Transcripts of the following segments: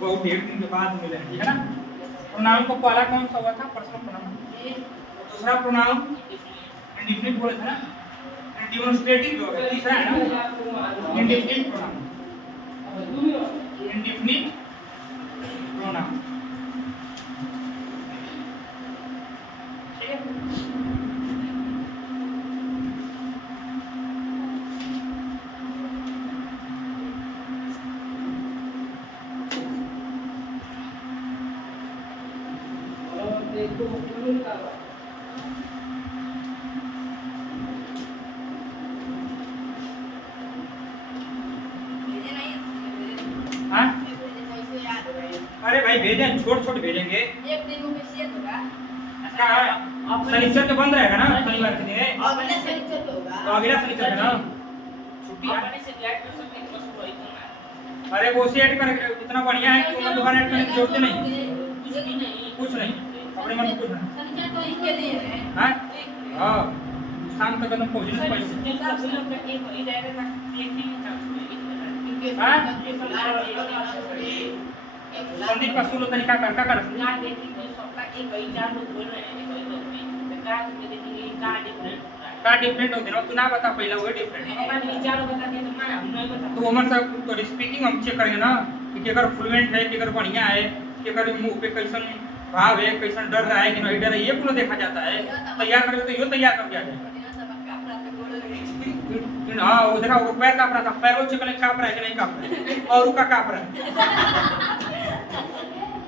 बहुत ढेर दिन के बाद मिले हैं, ठीक है ना। प्रोनाउन को पहला कौन सा हुआ था? Personal pronoun. दूसरा प्रोनाउन इंडेफिनिट बोले थे ना, डेमोंस्ट्रेटिव हो गया। तीसरा है ना इंडेफिनिट प्रोनाउन। इंडेफिनिट प्रोनाउन, ठीक है। अरे भाई भेजें, छोट भेजेंगे। एक दिन में शेयर होगा। शनिचर तो बंद रहेगा ना, शनिवार के दिन। अगला शनिचर तो होगा। तो अगला शनिचर है ना छुट्टी है। अपने से ऐड कर सकते हैं, बस वही करना है। अरे वो से ऐड कर, इतना बढ़िया है कि उन्हें दोबारा ऐड करने की जरूरत नहीं। कुछ नहीं, अपने मन से कुछ नहीं। शनिचर तो इनके लिए है। हाँ हाँ, शाम तक एकदम पहुंचने से पहले। सब लोग का एक ही जाएगा ना, एक ही संदीप का सुनो तरीका कर ना देखिए कोई सबका एक ही चार लोग बोल रहे हैं, कोई लोग नहीं तो क्या तुम्हें देखिए का डिफरेंट का डिफरेंट होते ना, तू ना बता पहले वो डिफरेंट। हमारा नहीं चारों बता दिए तो मैं हम नहीं बता। तो हमर सब तो स्पीकिंग हम चेक करेंगे ना कि केकर फ्लुएंट है, केकर बढ़िया है, केकर मुंह पे कैसन भाव है, कैसन डर रहा है कि नहीं डर है, ये पूरा देखा जाता है। तैयार करके तो यो तैयार कर दिया जाए। हाँ वो देखा, वो पैर काँप रहा था, पैरों से कल काँप रहा है कि नहीं काँप रहा है, और उसका काँप रहा है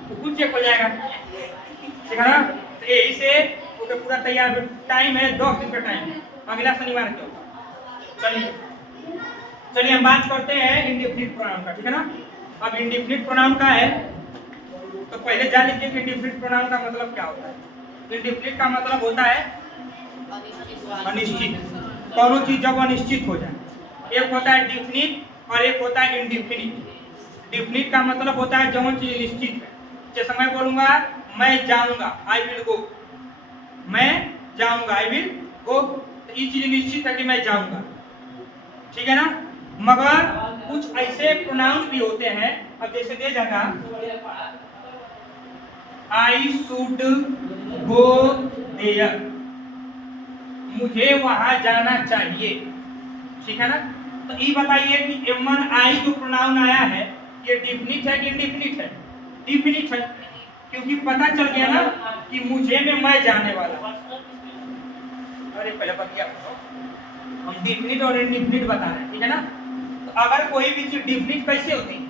तो कुछ चेक हो जाएगा, ठीक है ना। तो यही से ओके पूरा तैयार। टाइम है 10 दिन का टाइम, अगला शनिवार को। चलिए हम बात करते हैं इंडेफिनिट प्रोनाउन का, ठीक है ना। अब इंडेफिनिट प्रोनाउन का है तो पहले जान लीजिए कि इंडेफिनिट प्रोनाउन का मतलब क्या होता है। इंडेफिनिट का मतलब होता है अनिश्चित। दोनों चीज जब अनिश्चित हो जाए, एक होता है डिफिनिट और एक होता है इंडेफिनिट। डिफिनिट का मतलब होता है जब चीज निश्चित है। जैसे मैं बोलूंगा मैं जाऊंगा, आई विल गो, मैं जाऊंगा, आई विल गो, तो ये चीज निश्चित है कि मैं जाऊंगा, ठीक है ना। मगर कुछ ऐसे प्रोनाउन भी होते हैं, अब जैसे दे जाएगा आई शुड गो देयर, मुझे वहां जाना चाहिए, ठीक है ना। तो ये बताइए कि एमन आई जो प्रोनाउन आया है ये डिफिनिट है कि इंडेफिनिट है? डिफिनिट है, क्योंकि पता चल गया ना कि मुझे में मैं जाने वाला। अरे पहले बतिया हम डिफिनिट और इंडेफिनिट बता रहे हैं, ठीक है ना। तो अगर कोई भी चीज डिफिनिट कैसे होती है?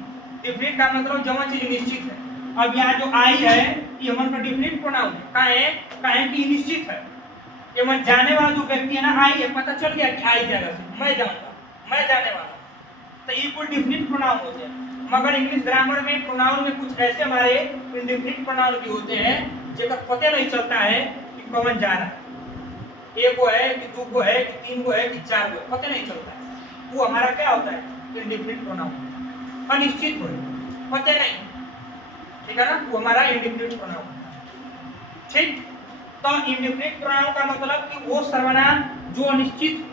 डिफिनिट का मतलब जब चीज निश्चित है। अब यहाँ जो आई है ये हमारा डिफिनिट प्रोनाउन है, काहे कि निश्चित है। ये मैं जाने वाला जो व्यक्ति है ना, आई है, पता चल गया कि आई जगह से मैं जाऊंगा, मैं जाने वाला, तो ये कोई डिफिनिट प्रोनाउन होते हैं। मगर इंग्लिश ग्रामर में प्रोनाउन में कुछ ऐसे हमारे इंडेफिनिट प्रोनाउन भी होते हैं जिसका पता नहीं चलता है कि कौन जा रहा है, एक को है कि दो को है कि तीन को है कि चार को है, पता नहीं चलता है। वो हमारा क्या होता है? इंडेफिनिट प्रोनाउन, अनिश्चित हो, पता नहीं, ठीक है ना, वो हमारा इंडेफिनिट प्रोनाउन, ठीक। तो इंडेफिनिट प्रोनाउन का मतलब कि वो सर्वनाम जो अनिश्चित,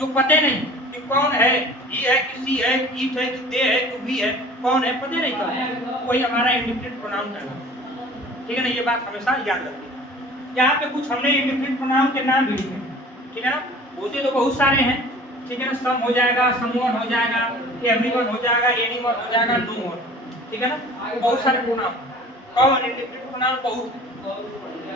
जो पते नहीं कि कौन है, ये है कि सी है कि इट है कि दे है कि वी है, कौन है पता नहीं चलता, वही हमारा इंडेफिनिट प्रोनाउन कहलाता है, ठीक है ना। ये बात हमेशा याद रखिए। यहाँ पे कुछ हमने इंडेफिनिट प्रोनाउन के नाम भी लिखे, ठीक है ना। वैसे तो बहुत सारे हैं, ठीक है ना। सम हो जाएगा, समवन हो जाएगा, एवरीवन हो जाएगा, एनीवन हो जाएगा, नो वन, ठीक है ना। बहुत सारे प्रोनाउन, कौन इंडेफिनिट प्रोनाउन बहुत,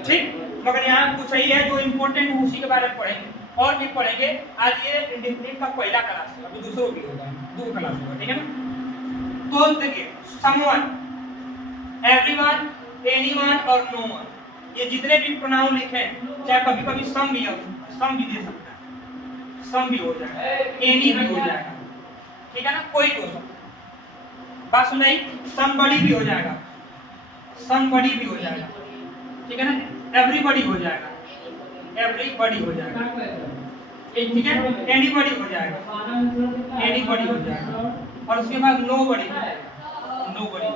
ठीक। मगर यहाँ कुछ ही है जो इम्पोर्टेंट उसी के बारे में पढ़ेंगे और भी पढ़ेंगे। आज ये इंडेफिनिट का पहला क्लास है, अभी दूसरों भी होगा, दो क्लास होगा, ठीक है ना। तो देखिए समवन, एवरीवन, एनीवन और नो वन, ये जितने भी प्रोनाउन लिखे हैं, चाहे कभी कभी सम भी दे सकता है, सम भी हो जाएगा, एनी भी हो जाएगा, ठीक है ना, कोई भी हो सकता है। बात सुनाई, समबडी भी हो जाएगा, समबडी भी हो जाएगा, ठीक है ना। एवरीबॉडी हो जाएगा, एवरीबॉडी हो जाएगा, ठीक है। एनीबॉडी हो जाएगा, एनीबॉडी हो जाएगा, और उसके बाद नोबॉडी, नोबॉडी,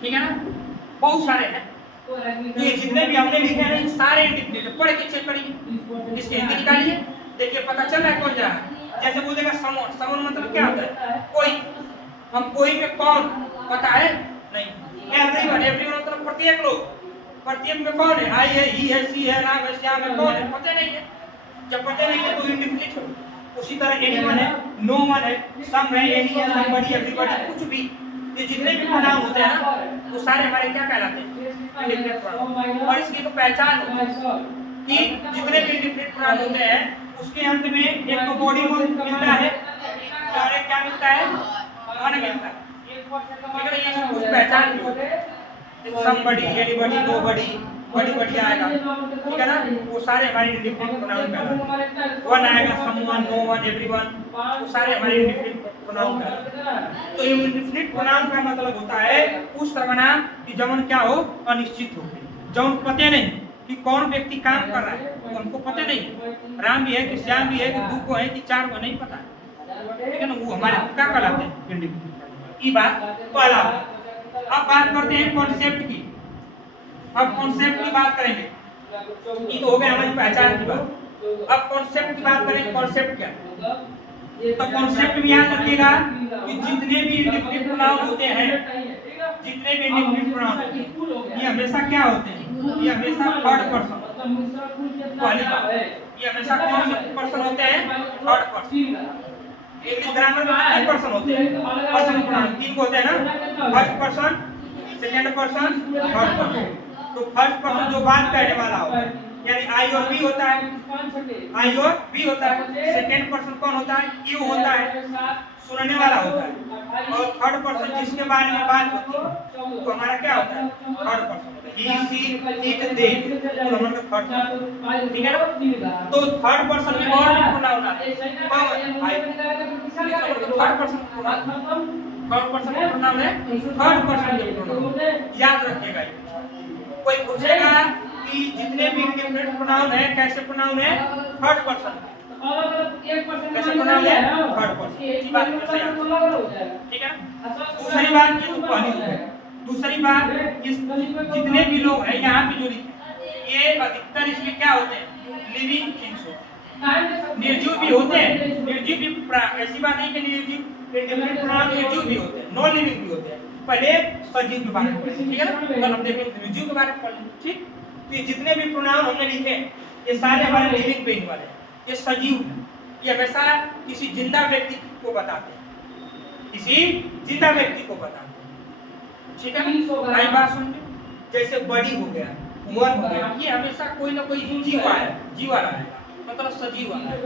ठीक है ना। बहुत सारे हैं, तो ये जितने भी हमने लिखे हैं सारे इंडेफिनिट, पढ़ के चेक करिए, इसके हिंदी निकालिए, देखिए पता चल रहा है कौन जा रहा है। जैसे बोलेगा समवन, समवन मतलब क्या होता है? कोई, हम कोई में कौन पता है? नहीं। एवरीवन, एवरीवन मतलब प्रत्येक लोग। प्रत्येक में कौन है? आई है, ही है, सी है, राम है, श्याम है, कौन है? पता नहीं है। जब पता नहीं है तो इंडिफिनिट हो। उसी तरह एनीवन है, नो वन है, सम है, एनी है, समबडी, एवरीबॉडी, कुछ भी ये जितने भी प्रोनाउन होते हैं ना वो सारे हमारे क्या कहलाते हैं? Indefinite pronoun. और इसकी एक पहचान होती है कि जितने भी इंडिफिनिट प्रोनाउन होते हैं उसके अंत में एक तो बॉडी मिलता है और एक क्या मिलता है? वन मिलता है। ठीक है, ये कुछ पहचान भी होती है। समबडी, एनीबडी, नोबडी, बड़ी बढ़िया आएगा, ठीक है ना? वो सारे हमारे इंडिफिनिट प्रोनाउन कहलाते हैं। वन आएगा, समवन, नो वन, एवरीवन, वो सारे हमारे इंडिफिनिट प्रोनाउन कहलाते हैं। तो इंडिफिनिट प्रोनाउन का मतलब होता है उस सर्वनाम की जवन क्या हो? अनिश्चित हो, जवन पते नहीं कि कौन व्यक्ति काम कर रहा है, तो हमको पता नहीं राम भी है कि श्याम भी है कि दो को है कि चार को, नहीं पता, ठीक है ना? वो हमारे क्या कहलाते हैं? इंडिफिनिट। ये बात पहला। अब बात करते हैं कॉन्सेप्ट की। अब कॉन्सेप्ट की बात करेंगे। ये तो हो गया हमारी पहचान की बात। अब कॉन्सेप्ट की बात करेंगे। कॉन्सेप्ट क्या है? तो कॉन्सेप्ट में याद रखिएगा कि जितने भी इंडिफिनिट प्रोनाउन होते हैं, जितने भी इंडिफिनिट प्रोनाउन होते हैं, ये हमेशा क्या होते हैं? ये हमेशा थर्ड पर्सन। पहली बात, ये हमेशा कौन से पर्सन होते हैं? Third person. इंग्लिश ग्रामर में कितने पर्सन होते हैं? पर्सन प्रोनाउन तीन होते हैं ना, first person, second person, third person. तो फर्स्ट पर्सन जो बात कहने वाला होता है, यानी आई और वी होता है, आई और वी होता है। सेकंड पर्सन कौन होता है? यू होता है, सुनने वाला होता है। और थर्ड पर्सन जिसके बारे में बात होती है तो हमारा क्या होता है? थर्ड पर्सन होता है। ही, सी, इट, दे, तो हमारा थर्ड पर्सन, ठीक है ना? तो थर्ड पर्सन में और भी प्रोनाउन आते हैं। कौन? I. Third person pronoun, third person का प्रोनाउन है थर्ड पर्सन के प्रोनाउन। याद रखिएगा। कोई पूछेगा कि जितने भी इंडिफिनिट प्रोनाउन है कैसे प्रोनाउन है? Third person. कैसे प्रोनाउन है? Third person. ये बात कैसे याद? ठीक है ना? दूसरी बात, ये तो पहली है। दूसरी बात, इस जितने भी लोग हैं यहाँ पे जो लिखे ये अधिकतर इसमें क्या होते हैं? लिविंग थिंग्स होते हैं। निर्जीव भी होते हैं, निर्जीव भी, ऐसी बात नहीं कि निर्जीव इंडिफिनिट प्रोनाउन निर्जीव भी होते हैं, नॉन लिविंग भी होते हैं। पहले सजीव के बारे में पढ़ेंगे, ठीक है ना? कल हम देखेंगे निर्जीव के बारे में पढ़ेंगे, ठीक? तो ये जितने भी प्रोनाउन हमने लिखे ये सारे हमारे लिविंग बीइंग वाले हैं। ये सजीव है, ये हमेशा किसी जिंदा व्यक्ति को बताते हैं, किसी जिंदा व्यक्ति को बताते हैं, ठीक है ना? आई बात सुन ली। जैसे बड़ी हो गया, वन हो गया, ये हमेशा कोई ना कोई जीव आया, जीव वाला है, मतलब सजीव वाला है।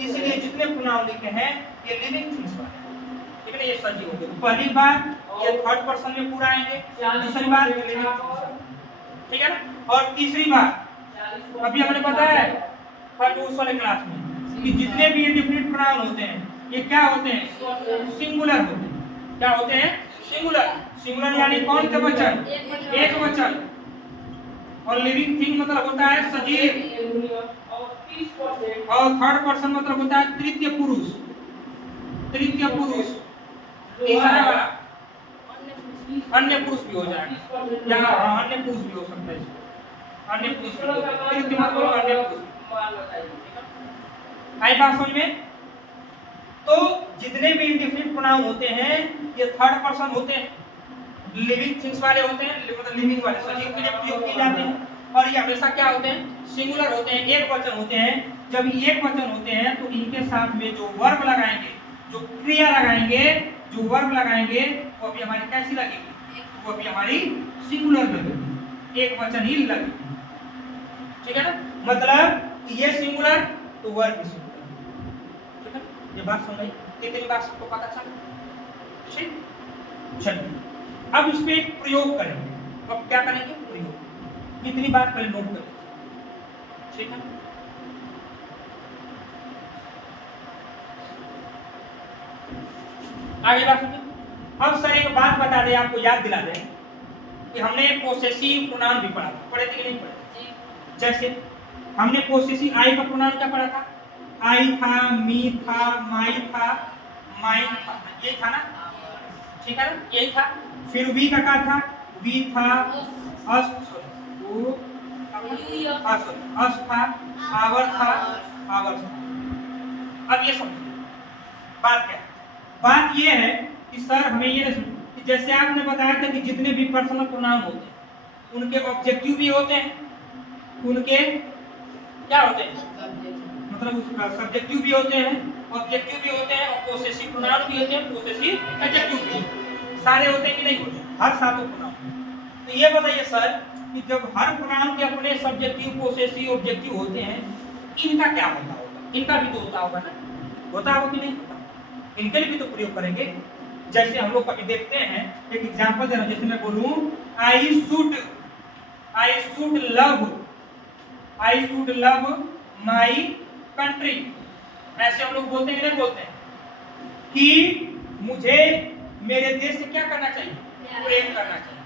इसलिए जितने प्रोनाउन लिखे हैं ये लिविंग थिंग्स वाले हैं, ठीक है ना? ये सजीव हो गए। पहली बात ये थर्ड पर्सन में पूरा आएंगे, दूसरी बात ये लिविंग थिंग्स, ठीक है ना? और तीसरी बात अभी हमने बताया है फर्स्ट उस वाले क्लास में कि जितने भी इंडिफिनिट प्रोनाउन होते हैं ये क्या होते हैं? सिंगुलर होते हैं। क्या होते हैं? सिंगुलर। सिंगुलर यानी कौन का वचन? एक वचन। और लिविंग थिंग मतलब होता है सजीव। और थर्ड पर्सन मतलब होता है तृतीय पुरुष। तृतीय पुरुष, तीसरा वाला अन्य पुरुष भी हो जाएगा, या अन्य पुरुष भी हो सकता है। अन्य पुरुष तृतीय मतलब अन्य पुरुष। आई बात समझ में? तो जितने भी इंडिफिनिट प्रोनाउन होते हैं ये थर्ड पर्सन होते हैं, लिविंग थिंग्स वाले होते हैं, मतलब लिविंग वाले सजीव के लिए प्रयोग किए जाते हैं। और ये हमेशा क्या होते हैं? सिंगुलर होते हैं, एक वचन होते हैं। जब एक वचन होते हैं तो इनके साथ में जो वर्ब लगाएंगे, जो क्रिया लगाएंगे, जो वर्ब लगाएंगे वो अभी हमारी कैसी लगेगी? वो अभी हमारी सिंगुलर लगेगी, एक वचन ही लगेगी, ठीक है ना? मतलब ये सिंगुलर तो वर्ब भी सिंगुलर, ठीक है? ये बात समझ आई? कितनी बात सबको पता चला? ठीक, चलिए अब इस पे एक प्रयोग करेंगे। अब क्या करेंगे? प्रयोग। कितनी बात पहले नोट करें, ठीक है? आगे बात सुनिए। अब सर एक बात बता दें, आपको याद दिला दें कि हमने पोसेसिव प्रोनाउन भी पढ़ा था, पढ़े थे कि नहीं पढ़े? जैसे हमने पोसेसिव आई का प्रोनाउन क्या पढ़ा था? आई था, मी था, माई था, माइन था, ये था ना, ठीक है ना? यही था। फिर वी का क्या था? वी था, अस था, आवर था, आवर था। अब ये समझिए बात क्या है? बात ये है कि सर हमें ये कि जैसे आपने बताया था कि जितने भी पर्सनल प्रोनाउन होते हैं उनके ऑब्जेक्टिव भी होते हैं, उनके क्या होते हैं, मतलब उसका सब्जेक्टिव भी होते हैं, ऑब्जेक्टिव भी होते हैं, और पोसेसिव प्रोनाउन भी होते हैं, पोसेसिव एडजेक्टिव भी होते हैं। सारे होते हैं कि नहीं होते? हर सातों प्रोनाउन। तो ये बताइए सर कि जब हर प्रोनाउन के अपने सब्जेक्टिव, पोसेसिव, ऑब्जेक्टिव होते हैं, इनका क्या होता होगा? इनका भी तो होता होगा ना, होता होगा कि नहीं होता? इनके लिए भी तो प्रयोग करेंगे। जैसे हम लोग कभी देखते हैं, एक एग्जांपल दे रहा हूं, जैसे मैं बोलूं I should love my country, ऐसे हम लोग बोलते हैं कि नहीं बोलते हैं कि मुझे मेरे देश से क्या करना चाहिए? प्रेम करना चाहिए।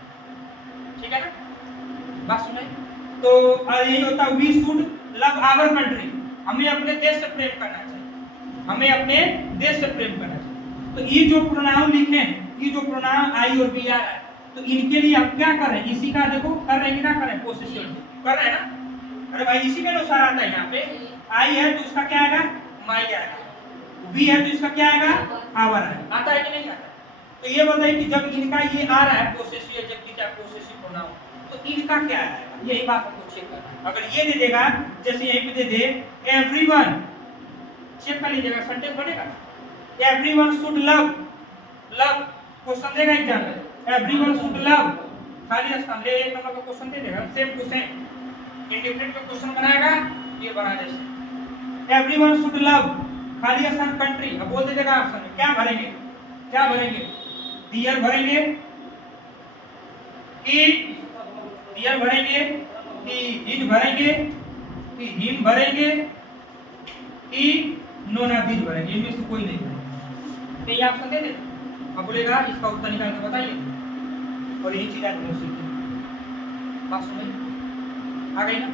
ठीक है ना, बात सुने? तो यही होता है we should love our country, हमें अपने देश से प्रेम करना चाहिए, हमें अपने देश से प्रेम करना चाहिए। तो ये जो प्रोनाउन लिखे हैं, ये जो प्रोनाउन आई और बी आ रहा है, तो इनके लिए आप क्या कर रहे हैं? इसी का देखो कर रहे हैं कि ना कर रहे हैं? पोसेसिव कर रहे हैं ना? अरे भाई इसी के अनुसार आता है। यहाँ पे आई है तो उसका क्या आएगा? माई आएगा, बी है तो इसका क्या आएगा? आवर आएगा। आता है कि नहीं आता? तो ये बताइए कि जब इनका ये आ रहा है पोसेसिव एडजेक्टिव या पोसेसिव प्रोनाउन, तो इनका क्या आएगा? यही बात हमको चेक करना है। अगर ये दे देगा, जैसे यहीं पे दे दे एवरीवन, चेक कर लीजिएगा सेंटेंस बनेगा। Everyone should love, love question देगा एग्जाम में, एवरीवन शुड लव, खाली स्थान ले, एक नंबर का क्वेश्चन दे देगा, सेम टू सेम इंडिफिनिट का क्वेश्चन बनाएगा, ये बना जैसे एवरीवन शुड लव, खाली स्थान कंट्री, अब बोल दीजिएगा ऑप्शन में क्या भरेंगे? क्या भरेंगे? डियर भरेंगे कि डियर भरेंगे कि हिज भरेंगे कि हिम भरेंगे कि नोना बीज भरेंगे? इनमें से कोई नहीं भरेगा। तो ये ऑप्शन दे दे, अब बोलेगा इसका उत्तर निकाल के बताइए, और यही चीज आज हम सीखेंगे। बात सुनिए, आ गई ना?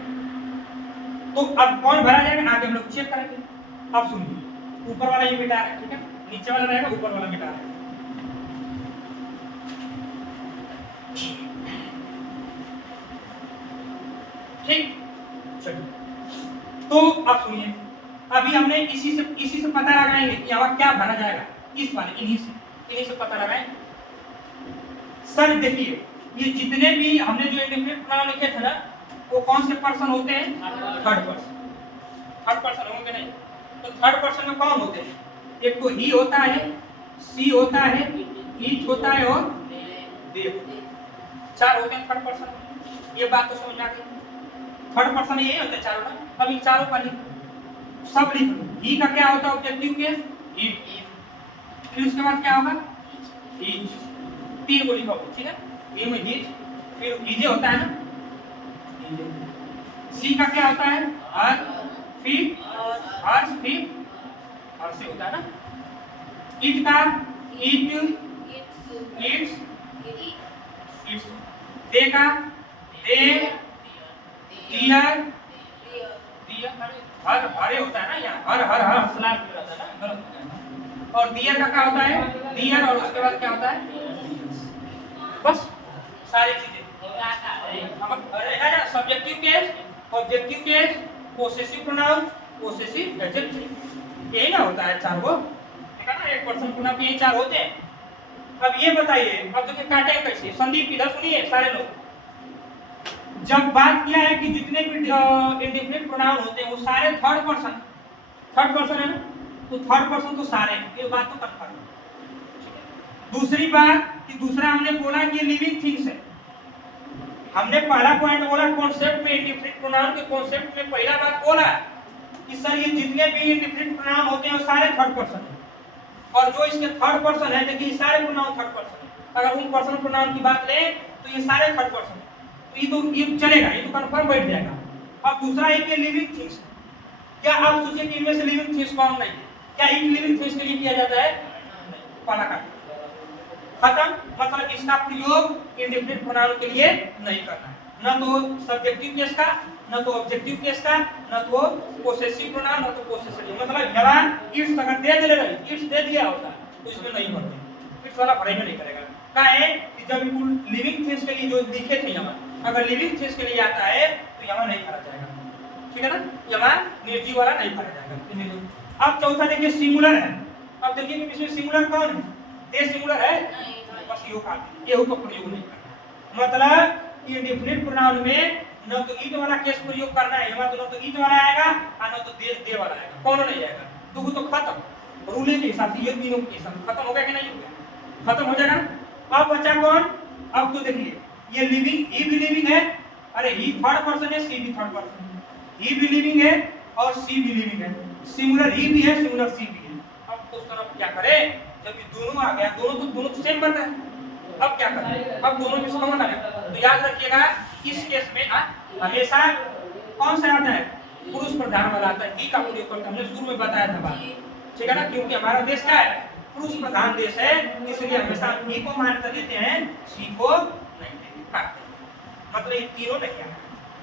तो अब कौन भरा जाएगा आगे हम लोग चेक करेंगे। अब सुनिए, ऊपर वाला ये मिटा है, ठीक है, नीचे वाला रहेगा, ऊपर वाला मिटा है। ठीक, चलिए तो अब सुनिए, अभी हमने इसी से पता लगाएंगे कि यहाँ क्या भरा जाएगा, इस वाले इन्हीं से पता लगाएंगे। सर देखिए, ये जितने भी हमने जो इंडिफिनिट प्रोनाउन लिखे थे ना, वो कौन से पर्सन होते हैं? थर्ड पर्सन होंगे नहीं? तो थर्ड पर्सन में कौन होते हैं? एक तो ही होता है, सी होता है, ईच होता है और दे, चार होते हैं थर्ड पर्सन। ये बात तो समझ आ गई। थर्ड पर्सन यही होते हैं चारों ना। अब इन चारों का सब लिख लो। ही का क्या होता है ऑब्जेक्टिव केस? ही। फिर उसके बाद क्या होगा? ईच। तीन को लिखो, ठीक है, ही में ईच, फिर ईजे होता है ना, सी का क्या होता है? हर, फिर हर्ष, फिर हर्ष होता है ना। इट का इट, इट्स, इट्स। दे का दे, दियर, हर हरे होता है ना, यहाँ हर हर हर स्लैश में रहता है ना, गलत होता है ना। और दियर का क्या होता है? दियर, और उसके बाद क्या होता है? बस सारी चीजें। Subjective case, objective case, possessive pronoun, possessive adjective, यही ना होता है चार को, ठीक है ना? एक पर्सन प्रोनाउन यही चार होते हैं। अब ये बताइए, अब देखिए काटे कैसे? संदीप इधर सुनिए सारे लोग। जब बात किया है कि जितने भी इंडिफिनिट प्रोनाउन होते हैं वो सारे थर्ड पर्सन है ना, तो थर्ड पर्सन तो सारे हैं, ये बात तो कंफर्म है। दूसरी बात कि दूसरा हमने बोला कि लिविंग थिंग्स है। हमने पहला पॉइंट बोला कॉन्सेप्ट में, इंडिफिनिट प्रोनाउन के कॉन्सेप्ट में पहला बात बोला कि सर ये जितने भी इंडिफिनिट प्रोनाउन होते हैं वो सारे थर्ड पर्सन है, और जो इसके थर्ड पर्सन है, देखिए सारे प्रोनाउन थर्ड पर्सन है। अगर उन पर्सनल प्रोनाउन की बात लें तो ये सारे थर्ड पर्सन है, तो ये चलेगा, ये तो कंफर्म बैठ जाएगा। अब दूसरा है कि लिविंग थिंग्स। क्या आप सोचिए कि इनमें से लिविंग थिंग्स कौन नहीं है? क्या इन लिविंग थिंग्स के लिए किया जाता है? पाला का खत्म, मतलब इसका प्रयोग इंडिफिनिट प्रोनाउन के लिए नहीं करना है, न तो सब्जेक्टिव केस का, न तो ऑब्जेक्टिव केस का, न तो पोसेसिव प्रोनाउन, न तो पोसेसिव। मतलब जवान इट्स अगर दे दे रही, इट्स दे दिया होता तो इसमें नहीं भरते, इट्स वाला भरे में नहीं करेगा। क्या है कि जब लिविंग थिंग्स के लिए जो लिखे थे यहाँ, अगर लिविंग थिंग्स के लिए आता है तो यहाँ नहीं भरा जाएगा, ठीक है ना? यहाँ निर्जीव वाला नहीं भरा जाएगा। अब चौथा देखिए सिंगुलर है। अब देखिए कि इसमें सिंगुलर कौन है? दे सिंगुलर है? तो बस यो काट दीजिए, ये तो प्रयोग नहीं करना। मतलब इंडेफिनिट प्रोनाउन में न तो इट वाला केस प्रयोग करना है, मतलब न तो इट वाला आएगा और न तो दे वाला आएगा, कौन नहीं आएगा, तो तो खत्म। रूल के हिसाब से ये तीनों के हिसाब खत्म हो गया कि नहीं हो गया, खत्म हो जाएगा ना। अब बचा कौन, अब तो देखिए ये लिविंग, ही भी लिविंग है, अरे ही थर्ड पर्सन है, सी भी थर्ड पर्सन है, ही भी लिविंग है और सी भी लिविंग है, सिंगुलर ही भी है, सिंगुलर सी भी है। अब उस तरफ क्या करें, जब ये दोनों आ गया, दोनों तो सेम बन रहे हैं, अब क्या करें, अब दोनों में से कौन आएगा, तो याद रखिएगा इस केस में हमेशा कौन सा आता है, पुरुष प्रधान वाला आता है, ही का प्रयोग करते हमने शुरू में बताया था बात, ठीक है ना, क्योंकि हमारा देश क्या है, पुरुष प्रधान देश है, इसलिए हमेशा ही को मान्यता देते हैं, सी को नहीं देते। मतलब ये तीनों नहीं है,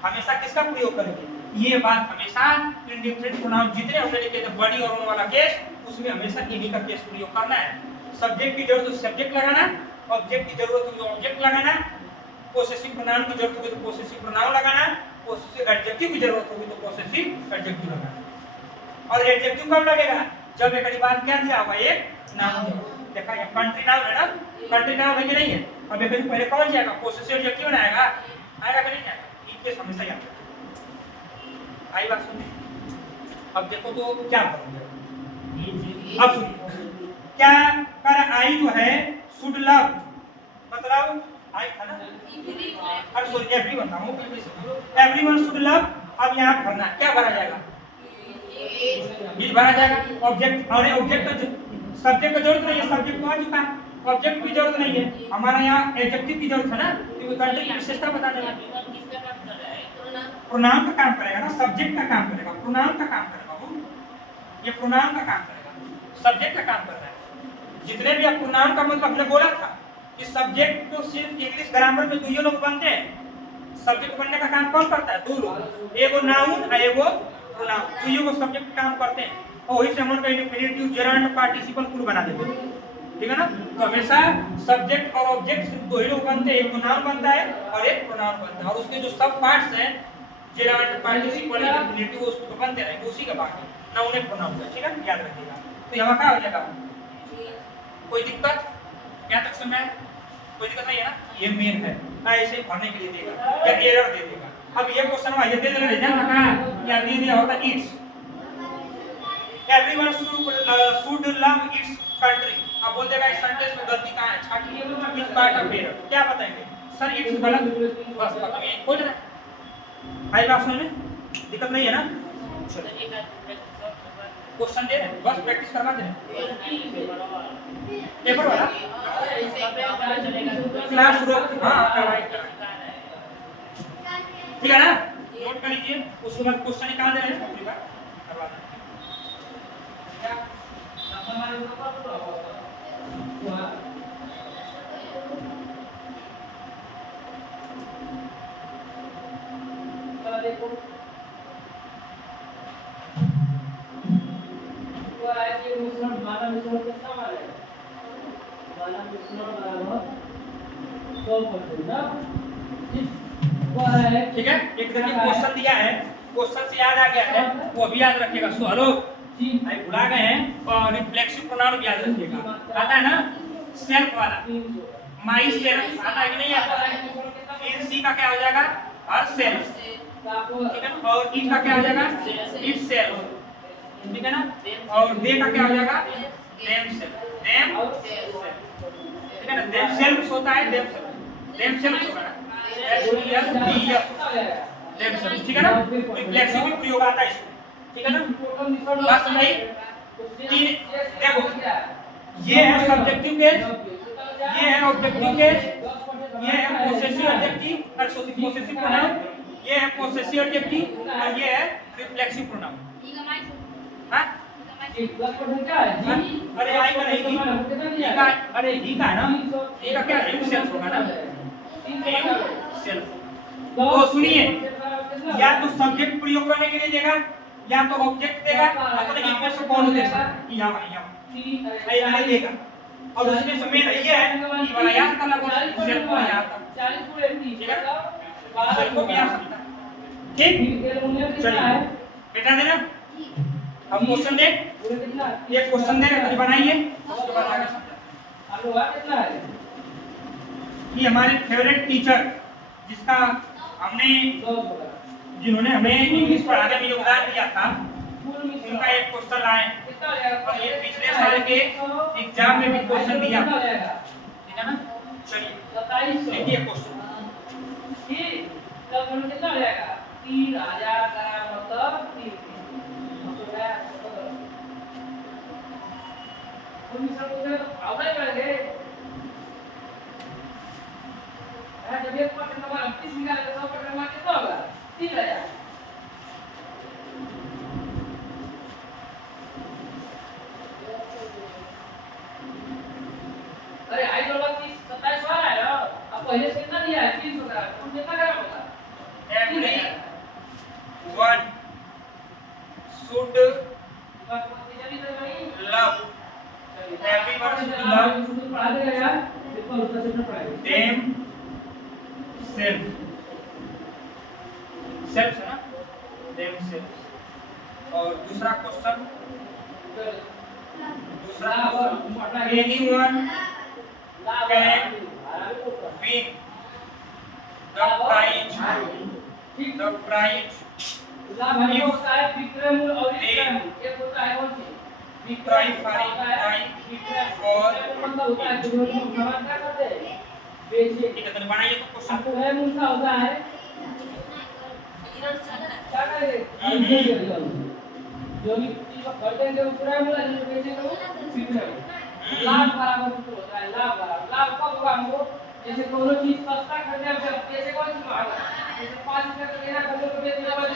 हमेशा किसका प्रयोग करेंगे, ये बात हमेशा इंडेफिनिट प्रोनाउन जितने हमने लिखे थे बॉडी और उन वाला केस, उसमें हमेशा इन्हीं का केस प्रयोग करना है। सब्जेक्ट की जरूरत तो सब्जेक्ट लगाना, ऑब्जेक्ट की जरूरत होगी तो ऑब्जेक्ट लगाना, पोसेसिव प्रोनाउन की जरूरत होगी तो पोसेसिव प्रोनाउन लगाना, पोसेसिव एडजेक्टिव की जरूरत होगी तो पोसेसिव एडजेक्टिव लगाना। और एडजेक्टिव कब लगेगा, जब एक बात क्या दिया होगा, एक नाउन देखा, ये कंट्री नाउन है ना, कंट्री नाउन है कि नहीं है, अब एक पहले कौन जाएगा, पोसेसिव एडजेक्टिव ना आएगा, आएगा कि नहीं आएगा, ये केस हमेशा याद रखना। आई बात सुनिए, अब देखो तो क्या करोगे, अब सुनिए क्या कर, आई जो है शुड लव, मतलब आई था ना, अब सॉरी एवरीवन था, एवरीवन शुड लव। अब यहाँ भरना क्या भरा जाएगा, ये भरा जाएगा ऑब्जेक्ट, और ऑब्जेक्ट सब्जेक्ट का जरूरत नहीं है, सब्जेक्ट तो आ चुका है, ऑब्जेक्ट की जरूरत नहीं है, हमारा यहाँ एडजेक्टिव की जरूरत है ना, क्योंकि कंट्री की विशेषता बताने में प्रोनाउन का काम करेगा ना, सब्जेक्ट का काम करेगा, प्रोनाउन का काम करेगा, वो ये प्रोनाउन का काम करेगा, सब्जेक्ट का काम कर रहा है। जितने भी आप प्रोनाउन का मतलब हमने बोला था कि सब्जेक्ट तो सिर्फ इंग्लिश ग्रामर में दो लोग बनते हैं, सब्जेक्ट बनने का काम कौन करता है, दो लोग, एगो नाउन और एगो प्रोनाउन, दो सब्जेक्ट काम करते हैं, और वही से हम उनका इंफिनिटिव, जेरांड, पार्टिसिपल कुल बना देते हैं, ठीक है ना। तो हमेशा सब्जेक्ट और ऑब्जेक्ट सिर्फ दो ही लोग बनते हैं, एक नाउन बनता है और एक प्रोनाउन बनता है, और उसके जो सब पार्ट्स हैं, जेरांड, पार्टिसिपल, इंफिनिटिव, उसको बनते रहेंगे, उसी का बाकी नाउन है, प्रोनाउन है, ठीक है, याद रखिएगा। तो यहाँ क्या हो जाएगा, कोई दिक्कत यहाँ तक समय, कोई दिक्कत नहीं है ना, ये मेन है, ऐसे भरने के लिए देगा या एरर दे देगा। अब ये क्वेश्चन ये दे देना रिजल्ट रखा या दे दिया होता it's, everyone should love it's country, अब बोल देगा इस सेंटेंस में गलती कहाँ है, छाटिए इस पार्ट ऑफ एरर, क्या बताएंगे सर इट्स गलत, बस खत्म, ये हो जाए। आई बात में दिक्कत नहीं है ना, चलो क्वेश्चन दे बस प्रैक्टिस करवा दे, पेपर वाला क्लास रोक, हाँ करवाई, ठीक है ना, नोट कर लीजिए, उसके बाद क्वेश्चन निकाल दे रहे हैं, अपनी बात करवा दें। ठीक है, एक देखिए क्वेश्चन दिया है, क्वेश्चन से याद आ गया है, वो अभी याद रखिएगा, सो हेलो भाई भुला गए हैं, और रिफ्लेक्सिव प्रोनाउन भी याद रखिएगा, आता है ना सेल्फ वाला, माई सेल्फ आता है कि नहीं आता, फिर सी का क्या हो जाएगा, हर सेल्फ, ठीक है, और इट का क्या हो जाएगा, इट सेल्फ, ठीक है ना, और दे का क्या हो जाएगा, देम सेल्फ, देम सेल्फ, ठीक है ना, देम सेल्फ होता है, देम सेल्फ होगा ना, देम सेल्फ, ठीक है ना, रिफ्लेक्सिव भी प्रयोग आता है इसमें, ठीक है ना, बात समझ आई। तीन देखो, ये है सब्जेक्टिव केस, ये है ऑब्जेक्टिव केस, ये है पोसेसिव एडजेक्टिव और पोसेसिव प्रोनाउन, ये है पोसेसिव एडजेक्टिव और ये है रिफ्लेक्सिव प्रोनाउन, हाँ अरे आई का नहीं ही का, अरे ही का है ना, ही का क्या है, सेल्फ होगा ना, सेल्फ। तो सुनिए, या तो सब्जेक्ट प्रयोग करने के लिए देगा या तो ऑब्जेक्ट देगा, अगर इनमें से कौन देगा, यहाँ मैंने देगा, और उसमें से मेन ये है ये वाला याद करना, सेल्फ को याद करना, ठीक है, सेल्फ को भी याद सकता है, ठीक, चलिए बेटा देना, हम क्वेश्चन दे, ये क्वेश्चन दे रहे बनाइए, उसके बाद आगे समझा। कि हमारे फेवरेट टीचर जिसका हमने जिन्होंने हमें इंग्लिश पढ़ाने में योगदान दिया था, उनका एक क्वेश्चन लाए और ये पिछले साल के एग्जाम में भी क्वेश्चन दिया, ठीक है ना। चलिए लिखिए क्वेश्चन। कितना रहेगा 3000 का मतलब 3 जब एक पर नंबर 30 निकाले तो 100 पर नंबर कितना होगा 3000। अरे आई डॉलर की 27 आ रहा है ना, अब पहले से कितना दिया है 300 का, तुम कितना ग्राम होगा? Everyone should love. Everyone should love themselves. Self है ना? Themselves. और दूसरा question anyone can win the prize. The prize लाभ होता है विक्रय और विक्रय, एक होता है कौन सी विक्रय for मतलब होता है जो सामान क्या करते हैं बेचे। ठीक है, तो बनाइए तो क्वेश्चन आपको है मूल्य होता है क्या करेंगे जो भी चीज को खरीदेंगे वो पूरा मूल्य, जो बेचेंगे वो विक्रय। लाभ बराबर होता है लाभ बराबर, लाभ कब होगा हमको जैसे कोनो चीज सस्ता खरीदने पे जैसे कौन सी महंगा, जैसे 5 रुपए का लेना खरीदो तो बेचने वाले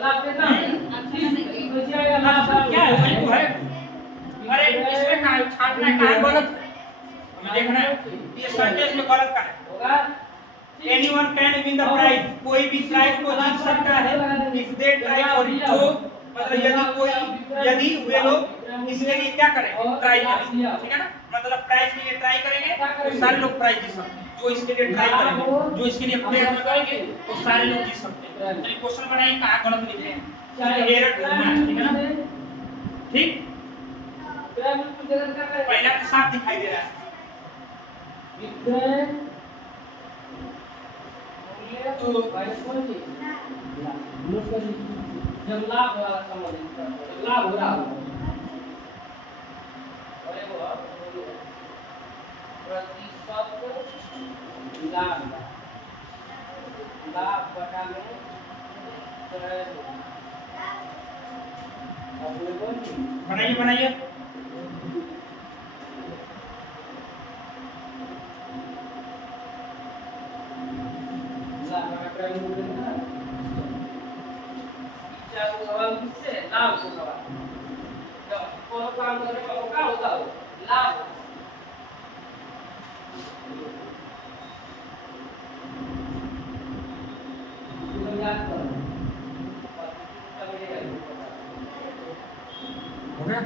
लाभ देता है, तो जाएगा लाभ क्या है वही तो है। अरे इसमें का छांटना है, कहां गलत है हमें देखना है, ये सेंटेंस में गलत का है। होगा anyone can win the prize, कोई भी प्राइज को जीत सकता है if they try for it. जो मतलब यदि वे लोग इसके लिए क्या करें ट्राई करें, ठीक है ना। मतलब प्राइज के लिए ट्राई करेंगे तो सारे लोग प्राइज जीत सकते हैं, जो इसके लिए ट्राई करेंगे, जो इसके लिए प्रयत्न करेंगे तो सारे लोग जीत सकते हैं। तो ये क्वेश्चन बनाइए कहां गलत लिखे हैं, एरर ढूंढना है, ठीक है ना। ठीक, पहला तो साफ दिखाई दे रहा है तो जब लाभ वाला समझ लाभ हो रहा हो प्रतिशत लाभ लाभ बटा में बनाइए बनाइए। लाभ होगा जब कोनो काम करने का क्या होता है लाभ। हो गया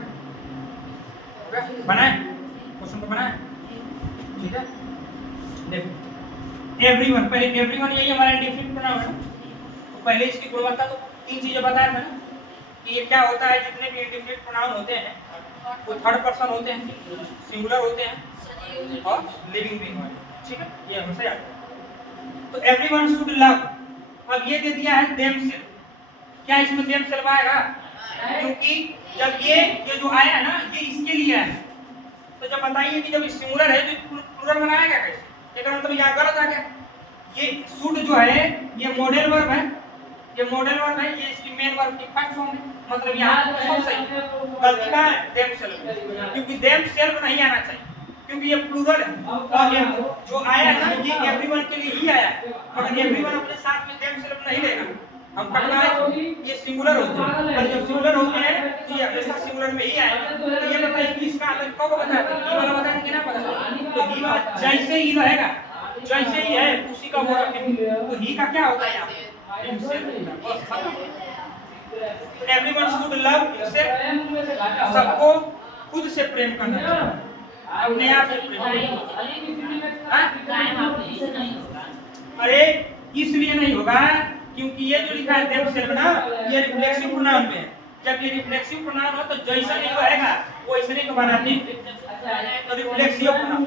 बनाए क्वेश्चन को बनाए, ठीक है। देखो एवरीवन, पहले एवरीवन यही हमारा इंडेफिनिट प्रोनाउन है, तो पहले इसकी गुणवत्ता तो 3 चीजें बताया था ना कि ये क्या होता है, जितने भी इंडेफिनिट प्रोनाउन होते हैं वो थर्ड पर्सन होते हैं, सिंगुलर होते हैं और लिविंग बीइंग वाले, ठीक है, ये हमेशा याद रखना। तो एवरीवन शुड लव, अब ये दे दिया है देमसेल्फ, क्या इसमें देमसेल्फ आएगा? क्योंकि जब ये जो आया है ना ये इसके लिए है, तो जब बताइए कि जब सिंगुलर है तो प्लूरल बनाएगा कैसे, इसका मतलब यहाँ गलत आ गया। ये शुड जो है ये मॉडल वर्ब है, ये मॉडल वर्ब है, ये इसकी मेन वर्ब की फर्स्ट फॉर्म है, मतलब यहाँ सब सही। गलती कहाँ है? देमसेल्फ, क्योंकि देमसेल्फ नहीं आना चाहिए क्योंकि ये प्लूरल है और ये जो आया है ना ये एवरीवन के लिए ही आया है, मगर एवरीवन अपने साथ में देमसेल्फ नहीं लेगा। हम कटवाए ये सिंगुलर होते हैं और जब सिंगुलर होते हैं तो ये हमेशा सिंगुलर में ही आएगा। तो ये बताइए कि इसका हमें कब बताते हैं, ये वाला बताने की ना पता, तो ही जैसे ही रहेगा जैसे ही है उसी का वो रखेंगे, तो ही का क्या होता है यहाँ एवरीवन शुड लव हिमसेल्फ, सबको खुद से प्रेम करना चाहिए, अपने आप से प्रेम। अरे इसलिए नहीं होगा क्योंकि ये जो लिखा है देमसेल्फ ना ये रिफ्लेक्सिव प्रोनाउन में है, जब ये रिफ्लेक्सिव प्रोनाउन हो तो जैसा नहीं रहेगा वो ऐसे नहीं बनाते हैं, तो रिफ्लेक्सिव प्रोनाउन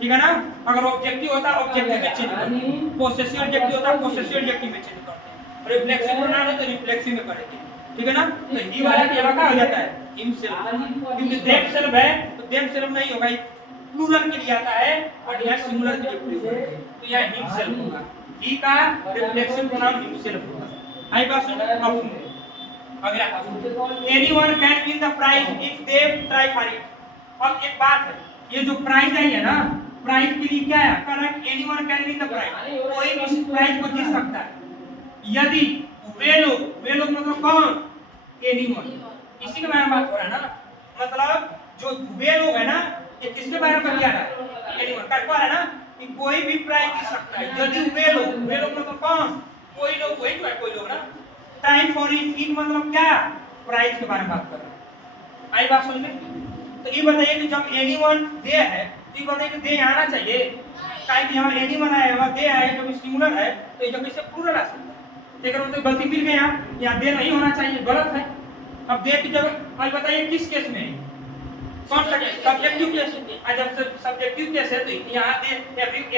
ठीक है ना। अगर ऑब्जेक्टिव होता है ऑब्जेक्टिव में चेंज करते हैं, पोसेसिव एडजेक्टिव होता है पोसेसिव एडजेक्टिव में चेंज करते हैं, रिफ्लेक्सिव प्रोनाउन है तो रिफ्लेक्सिव में करेंगे, ठीक है ना। तो ही वाला क्या क्या हो जाता है हिमसेल्फ, क्योंकि देमसेल्फ है तो देमसेल्फ नहीं होगा, प्लूरल के लिए आता है और यहां सिंगुलर के लिए प्रयोग करेंगे, तो यहां हिमसेल्फ होगा, ही का रिफ्लेक्सिव प्रोनाउन हिमसेल्फ होगा। आई बात सुन, अगला anyone can win the prize if they try for it. अब एक बात है, ये जो प्राइज आई है ना, प्राइज के लिए क्या है, correct, anyone can win the prize, कोई भी इस प्राइज को जीत सकता है यदि वे लोग मतलब कौन, एनीवन, इसी के बारे में बात हो रहा है ना, मतलब जो वे लोग है ना, ये किसके बारे में क्या है, एनीवन का क्या है ना, कि कोई भी प्राइज जीत सकता है यदि वे लोग मतलब कौन, कोई लोग, वही तो है कोई लोग ना, टाइम फॉर इट मतलब क्या, प्राइज के बारे में बात कर रहे हैं। आई बात समझ में। तो ये बताइए कि जब एनीवन दे है तो ये बताइए कि दे आना चाहिए, काहे कि यहाँ एनीवन है, वहाँ दे है, जब सिंगुलर है तो ये जब इससे प्लूरल आ सकता है, देखो तो गलती मिल गई, यहाँ दे नहीं होना चाहिए, गलत है। अब दे की जगह आज बताइए किस केस में, कौन सा केस, सब्जेक्टिव केस, आज जब सब्जेक्टिव केस है तो यहाँ दे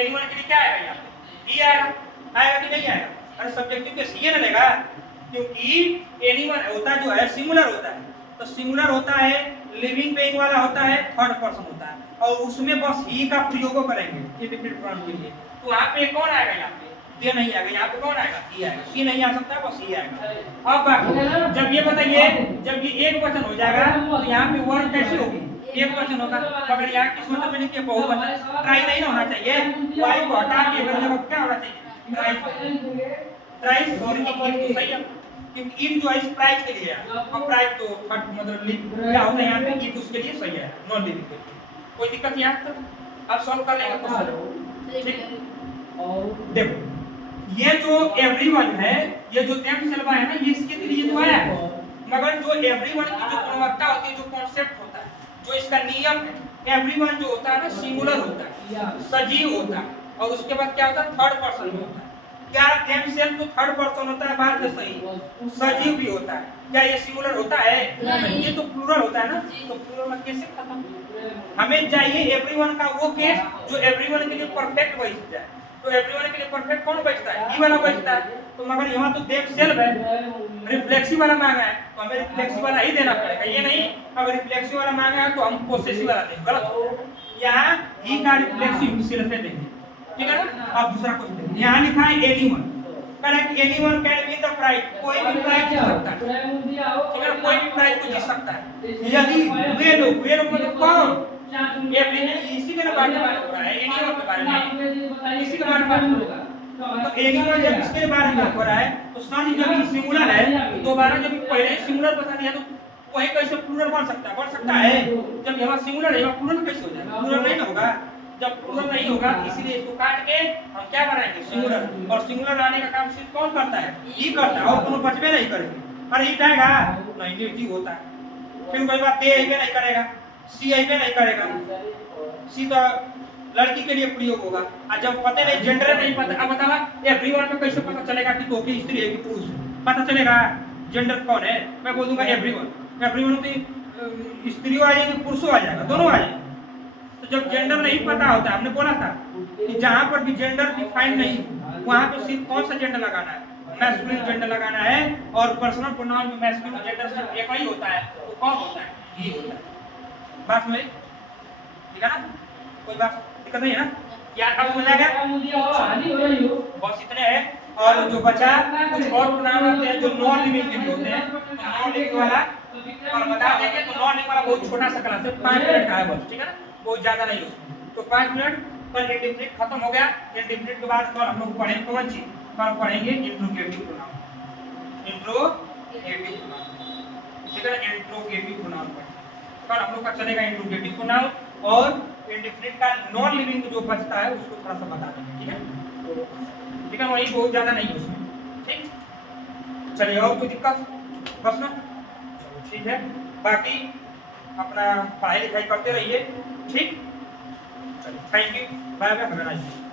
एनीवन के लिए क्या आएगा, यहाँ पे ही आएगा कि नहीं आएगा, अरे सब्जेक्टिव केस ये ना लेगा, क्योंकि एनीवन होता जो है सिंगुलर होता है, तो सिंगुलर होता है, लिविंग बीइंग वाला होता है, थर्ड पर्सन होता है, और उसमें बस ही का प्रयोग करेंगे इंडिपेंडेंट प्रोनाउन के लिए, तो यहाँ पे कौन आएगा, यहाँ पे दे नहीं आएगा, यहाँ पे कौन आएगा, ही आएगा, सी नहीं आ सकता, बस ही आएगा। अब बाकी जब ये बताइए, जब ये एक वचन हो जाएगा तो यहाँ पे वर्ड कैसे होगी, एक वचन होगा, मगर यहाँ किस वचन में लिखिए बहुवचन, ट्राई नहीं होना चाहिए, वाई को हटा के जगह क्या होना चाहिए, प्राइस और इट तो सही है, क्योंकि इट जो है इस प्राइस के लिए है, और प्राइस तो मतलब क्या होता है यहाँ पे, इट उसके लिए सही है, नॉन लिविंग के लिए। कोई दिक्कत यहाँ तक आप सॉल्व कर लेंगे क्वेश्चन, ठीक। और देखो ये जो एवरीवन है, ये जो देम सेल्फ है ना, ये इसके लिए तो है, मगर जो एवरीवन की जो गुणवत्ता होती है, जो कॉन्सेप्ट होता है, जो इसका नियम है, एवरीवन जो होता है ना सिंगुलर होता है, सजीव होता है, और उसके बाद क्या होता है, थर्ड पर्सन में होता है। क्या देम सेल्फ तो थर्ड पर्सन होता है, बात है सही, सजीव भी होता है, क्या ये सिंगुलर होता है, नहीं, ये तो प्लूरल होता है ना, तो प्लूरल में कैसे खत्म, हमें चाहिए एवरीवन का वो केस जो एवरीवन के लिए परफेक्ट बैठ जाए, तो एवरीवन के लिए परफेक्ट कौन बैठता है, ये वाला बैठता है, तो मगर यहाँ तो देम सेल्फ है, रिफ्लेक्सिव वाला मांगा है, तो हमें रिफ्लेक्सिव वाला ही देना पड़ेगा, ये नहीं अगर रिफ्लेक्सिव वाला मांगा है तो हम पोसेसिव वाला देंगे, गलत, यहाँ ही का रिफ्लेक्सिव सेल्फ है देंगे, ठीक है ना। अब दूसरा क्वेश्चन यहाँ लिखा है anyone, correct, anyone can win the prize, कोई भी प्राइज जीत सकता है, ठीक है, कोई भी प्राइज को जीत सकता है यदि वे लोग मतलब कौन, इसी के बारे में बात हो रहा है, एनीवन के बारे में, इसी के बारे में बात होगा, तो एनीवन जब इसके बारे में हो रहा है तो सर जब सिंगुलर है, दोबारा जब पहले सिंगुलर बता दिया तो वही कैसे प्लूरल बन सकता है, जब यहाँ सिंगुलर है यहाँ प्लूरल कैसे हो जाएगा, प्लूरल नहीं होगा, जब प्लूरल नहीं होगा इसीलिए इसको काट के हम क्या बनाएंगे, सिंगुलर, और सिंगुलर लाने का काम सिर्फ कौन करता है, ही करता है, और कोनो बचबे नहीं करेंगे, अरे ही जाएगा नहीं, निर्जीव होता है, फिर कोई बात दे आइबे नहीं करेगा, सी आइबे नहीं करेगा, सी तो लड़की के लिए प्रयोग होगा, और जब पता नहीं जेंडर नहीं पता, अब बतावा एवरीवन में कैसे पता चलेगा कि तो की स्त्री है कि पुरुष, पता चलेगा जेंडर कौन है, मैं बोल दूंगा एवरीवन तो स्त्री आ जाएगी पुरुषों आ जाएगा, दोनों आ जाएंगे, तो जब जेंडर नहीं पता होता, हमने बोला था कि जहाँ पर भी जेंडर डिफाइन नहीं वहाँ पे सिर्फ कौन सा जेंडर लगाना है, मैस्कुलिन जेंडर लगाना है, और पर्सनल प्रोनाउन में मैस्कुलिन जेंडर सिर्फ एक ही होता है, तो कौन होता है, ही होता है, बात मेरी ठीक है ना, कोई बात दिक्कत नहीं है ना, यार अब समझ आ गया, बस इतने हैं, और जो बचा कुछ और प्रोनाउन होते हैं जो नॉन लिविंग के लिए होते हैं, तो नॉन लिविंग वाला और बता देंगे, तो नॉन लिविंग वाला बहुत छोटा सा क्लास है, 5 मिनट का है बस, ठीक है ना, बहुत ज्यादा नहीं उसमें, तो 5 मिनट पर इंडिफिनिट खत्म हो गया, इंडिफिनिट के बाद कल हम लोग पढ़ेंगे कौन चीज, कल पढ़ेंगे इंट्रोगेटिव प्रोनाउन, इंट्रोगेटिव प्रोनाउन, ठीक है ना, इंट्रोगेटिव प्रोनाउन कल हम लोग का चलेगा इंट्रोगेटिव प्रोनाउन, और इंडिफिनिट का नॉन लिविंग जो बचता है उसको थोड़ा सा बता देंगे, ठीक है, ठीक है, वही बहुत ज्यादा नहीं उसमें, ठीक, चलिए और कोई दिक्कत बस ना, ठीक है, बाकी अपना पढ़ाई लिखाई करते रहिए, ठीक, चलिए thank you, bye bye, have a nice day.